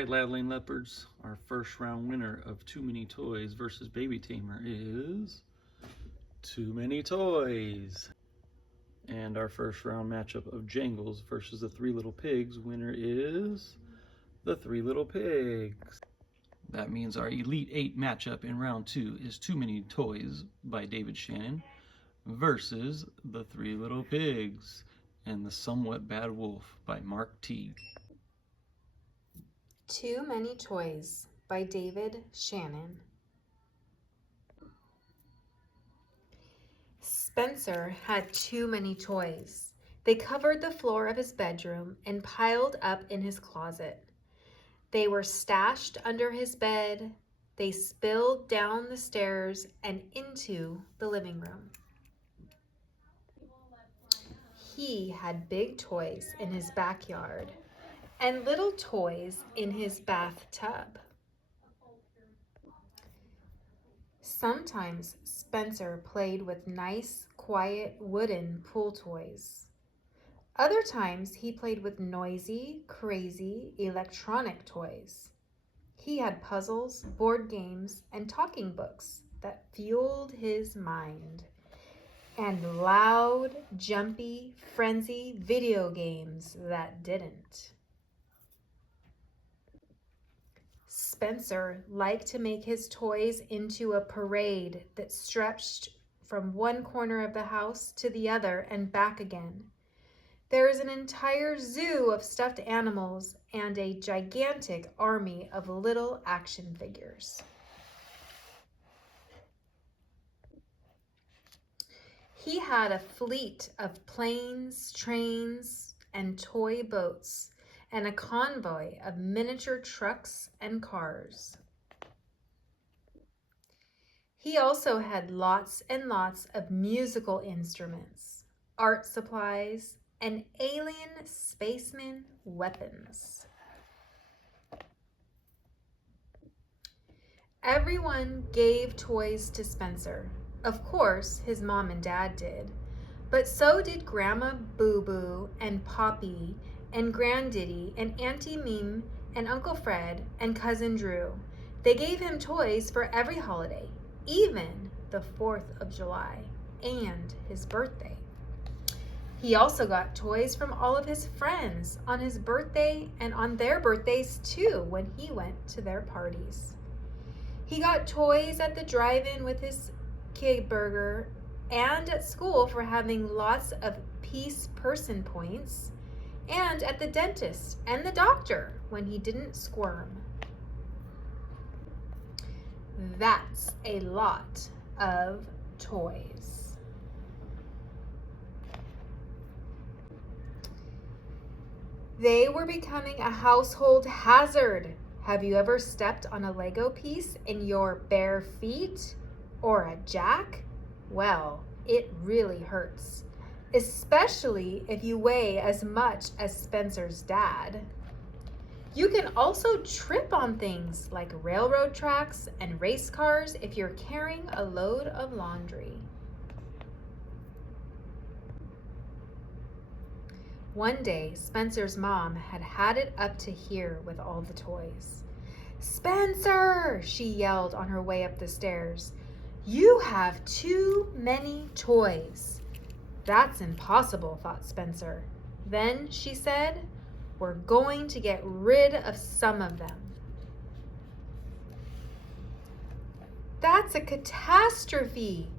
right, Laddling Leopards, our first round winner of Too Many Toys versus Baby Tamer is Too Many Toys. And our first round matchup of Jangles versus the Three Little Pigs, winner is the Three Little Pigs. That means our Elite 8 matchup in round 2 is Too Many Toys by David Shannon versus the Three Little Pigs and the Somewhat Bad Wolf by Mark T. Too Many Toys by David Shannon. Spencer had too many toys. They covered the floor of his bedroom and piled up in his closet. They were stashed under his bed. They spilled down the stairs and into the living room. He had big toys in his backyard and little toys in his bathtub. Sometimes Spencer played with nice, quiet wooden pool toys. Other times he played with noisy, crazy electronic toys. He had puzzles, board games, and talking books that fueled his mind, and loud, jumpy, frenzy video games that didn't. Spencer liked to make his toys into a parade that stretched from one corner of the house to the other and back again. There is an entire zoo of stuffed animals and a gigantic army of little action figures. He had a fleet of planes, trains, and toy boats, and a convoy of miniature trucks and cars. He also had lots and lots of musical instruments, art supplies, and alien spaceman weapons. Everyone gave toys to Spencer. Of course, his mom and dad did, but so did Grandma Boo Boo and Poppy and Granddaddy and Auntie Meme and Uncle Fred and Cousin Drew. They gave him toys for every holiday, even the 4th of July and his birthday. He also got toys from all of his friends on his birthday and on their birthdays too when he went to their parties. He got toys at the drive-in with his kid burger and at school for having lots of peace person points, and at the dentist and the doctor when he didn't squirm. That's a lot of toys. They were becoming a household hazard. Have you ever stepped on a Lego piece in your bare feet or a jack? Well, it really hurts, especially if you weigh as much as Spencer's dad. You can also trip on things like railroad tracks and race cars if you're carrying a load of laundry. One day, Spencer's mom had it up to here with all the toys. "Spencer!" she yelled on her way up the stairs. "You have too many toys." "That's impossible," thought Spencer. Then she said, "We're going to get rid of some of them." "That's a catastrophe.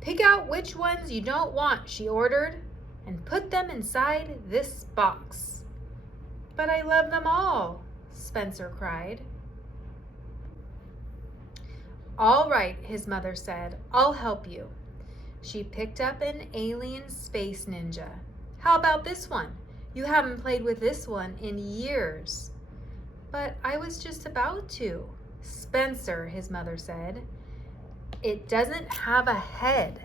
Pick out which ones you don't want," she ordered, "and put them inside this box." "But I love them all," Spencer cried. "All right," his mother said, "I'll help you." She picked up an alien space ninja. "How about this one? You haven't played with this one in years." "But I was just about to." "Spencer," his mother said, "it doesn't have a head."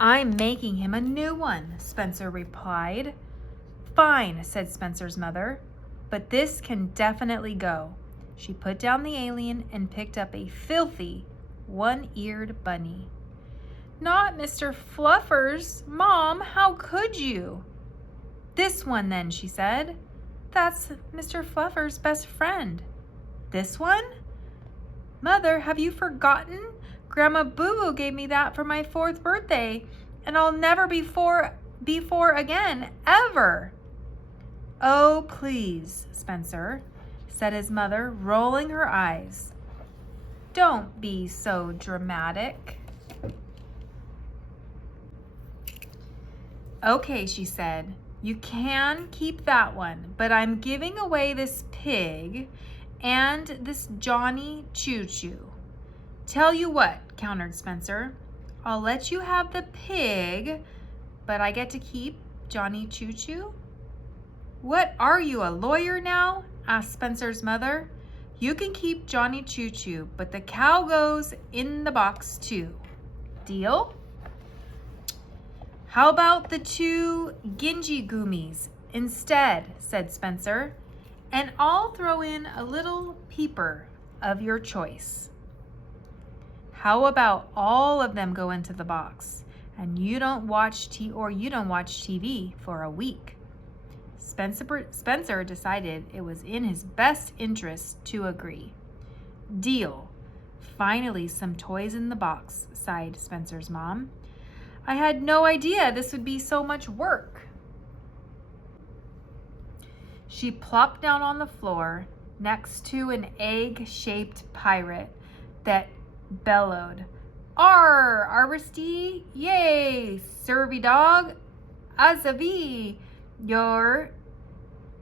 "I'm making him a new one," Spencer replied. "Fine," said Spencer's mother, "but this can definitely go." She put down the alien and picked up a filthy, one-eared bunny. "Not Mr. Fluffers, Mom, how could you?" "This one then," she said. that's Mr. Fluffer's best friend. This one? Mother, have you forgotten? Grandma Boo Boo gave me that for my 4th birthday, and I'll never be four again, ever. Oh, please, Spencer, said his mother, rolling her eyes. Don't be so dramatic. Okay, she said, you can keep that one, but I'm giving away this pig and this Johnny Choo Choo. Tell you what, countered Spencer, I'll let you have the pig, but I get to keep Johnny Choo Choo? What are you, a lawyer now? Asked Spencer's mother. You can keep Johnny Choo Choo, but the cow goes in the box too. Deal? How about the 2 Gingy Goomies instead, said Spencer, and I'll throw in a little peeper of your choice. How about all of them go into the box and you don't watch TV for a week? Spencer decided it was in his best interest to agree. Deal. Finally, some toys in the box, sighed Spencer's mom. I had no idea this would be so much work. She plopped down on the floor next to an egg-shaped pirate that bellowed, "Arr, Arvesty, yay, servy dog, azavi, your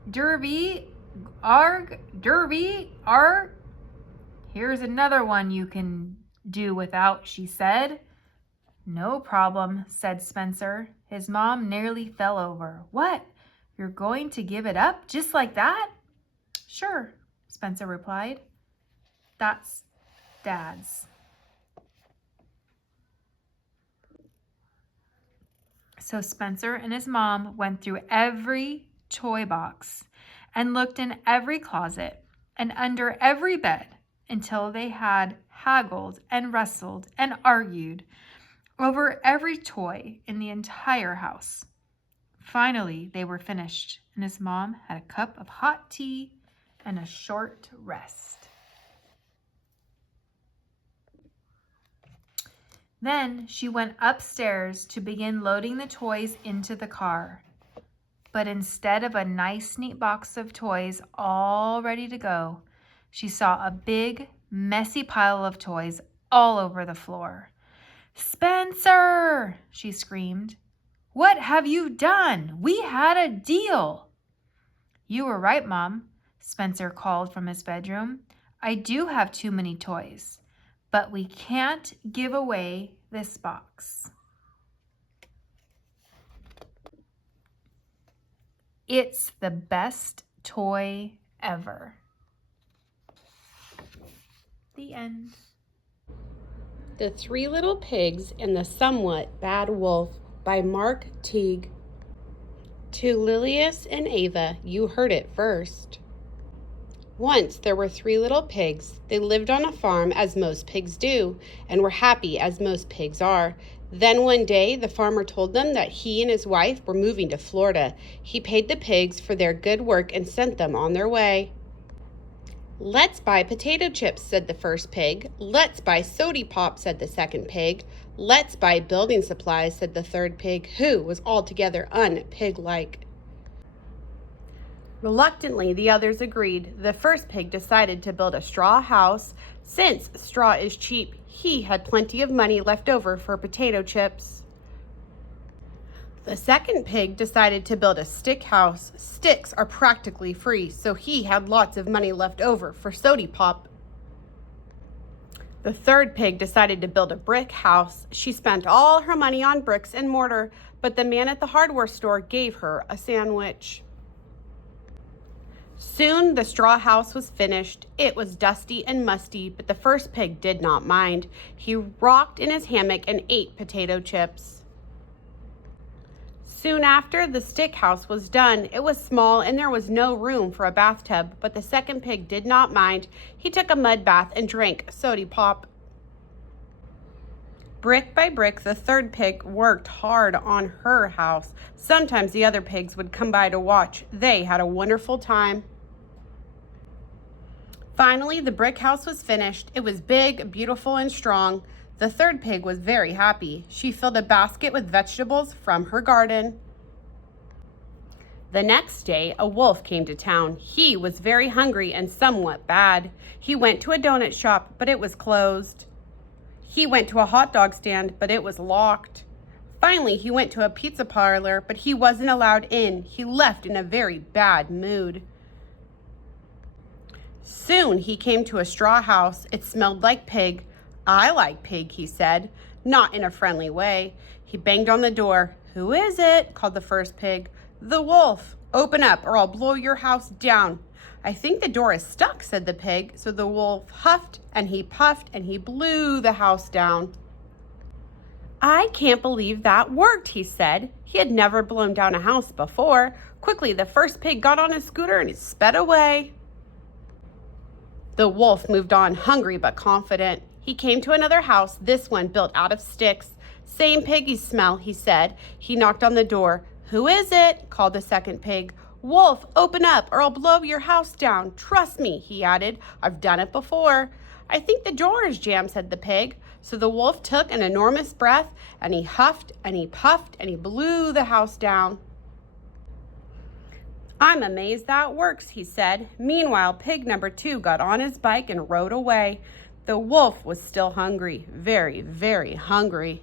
derby, arg, derby, arg." Here's another one you can do without, she said. No problem, said Spencer. His mom nearly fell over. What? You're going to give it up just like that? Sure, Spencer replied. That's Dad's. So Spencer and his mom went through every toy box and looked in every closet and under every bed until they had haggled and wrestled and argued over every toy in the entire house. Finally, they were finished, and his mom had a cup of hot tea and a short rest. Then she went upstairs to begin loading the toys into the car. But instead of a nice, neat box of toys all ready to go, she saw a big, messy pile of toys all over the floor. "Spencer!" she screamed. "What have you done? We had a deal." "You were right, Mom," Spencer called from his bedroom. "I do have too many toys, but we can't give away this box." It's the best toy ever. The end. The Three Little Pigs and the Somewhat Bad Wolf by Mark Teague. To Lilius and Ava, you heard it first. Once there were 3 little pigs. They lived on a farm as most pigs do, and were happy as most pigs are. Then one day, the farmer told them that he and his wife were moving to Florida. He paid the pigs for their good work and sent them on their way. "Let's buy potato chips," said the first pig. "Let's buy sody pop," said the second pig. "Let's buy building supplies," said the third pig, who was altogether un-pig-like. Reluctantly, the others agreed. The first pig decided to build a straw house. Since straw is cheap, he had plenty of money left over for potato chips. The second pig decided to build a stick house. Sticks are practically free, so he had lots of money left over for sody pop. The third pig decided to build a brick house. She spent all her money on bricks and mortar, but the man at the hardware store gave her a sandwich. Soon the straw house was finished. It was dusty and musty, but the first pig did not mind. He rocked in his hammock and ate potato chips. Soon after, the stick house was done. It was small and there was no room for a bathtub, but the second pig did not mind. He took a mud bath and drank sody pop. Brick by brick, the third pig worked hard on her house. Sometimes the other pigs would come by to watch. They had a wonderful time. Finally, the brick house was finished. It was big, beautiful, and strong. The third pig was very happy. She filled a basket with vegetables from her garden. The next day, a wolf came to town. He was very hungry and somewhat bad. He went to a donut shop, but it was closed. He went to a hot dog stand, but it was locked. Finally, he went to a pizza parlor, but he wasn't allowed in. He left in a very bad mood. Soon he came to a straw house. It smelled like pig. "I like pig," he said, not in a friendly way. He banged on the door. "Who is it?" called the first pig. "The wolf. Open up or I'll blow your house down." "I think the door is stuck," said the pig. So the wolf huffed and he puffed and he blew the house down. "I can't believe that worked," he said. He had never blown down a house before. Quickly, the first pig got on his scooter and he sped away. The wolf moved on, hungry but confident. He came to another house, this one built out of sticks. "Same piggy smell," he said. He knocked on the door. "Who is it?" called the second pig. "Wolf, open up or I'll blow your house down. Trust me," he added. "I've done it before." "I think the door is jammed," said the pig. So the wolf took an enormous breath and he huffed and he puffed and he blew the house down. "I'm amazed that works," he said. Meanwhile, pig number 2 got on his bike and rode away. The wolf was still hungry, very, very hungry.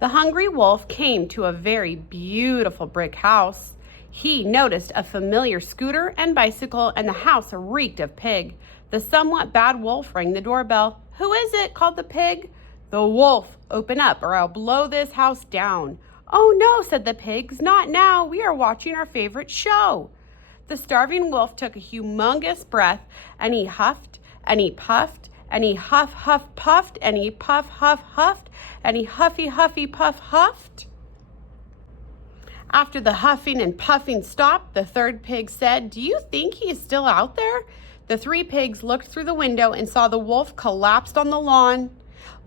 The hungry wolf came to a very beautiful brick house. He noticed a familiar scooter and bicycle, and the house reeked of pig. The somewhat bad wolf rang the doorbell. "Who is it?" called the pig. "The wolf. Open up or I'll blow this house down." "Oh no," said the pigs, "not now. We are watching our favorite show." The starving wolf took a humongous breath and he huffed and he puffed and he huff puffed and he puff huffed and he huffy puff huffed. After the huffing and puffing stopped, the third pig said, "Do you think he is still out there?" The 3 pigs looked through the window and saw the wolf collapsed on the lawn.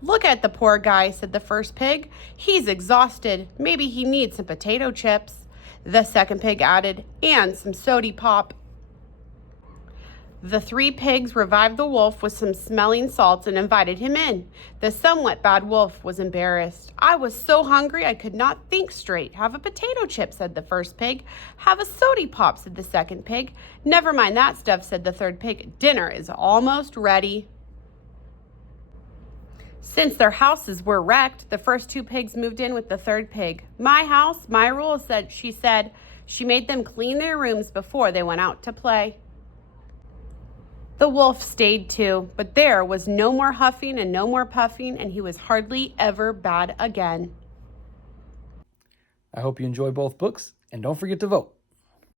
"Look at the poor guy," said the first pig. "He's exhausted. Maybe he needs some potato chips." The second pig added, "And some sody pop." The 3 pigs revived the wolf with some smelling salts and invited him in. The somewhat bad wolf was embarrassed. "I was so hungry I could not think straight." "Have a potato chip," said the first pig. "Have a sody pop," said the second pig. "Never mind that stuff," said the third pig. "Dinner is almost ready." Since their houses were wrecked, the first 2 pigs moved in with the third pig. "My house, my rules," she said. She made them clean their rooms before they went out to play. The wolf stayed too, but there was no more huffing and no more puffing, and he was hardly ever bad again. I hope you enjoy both books, and don't forget to vote.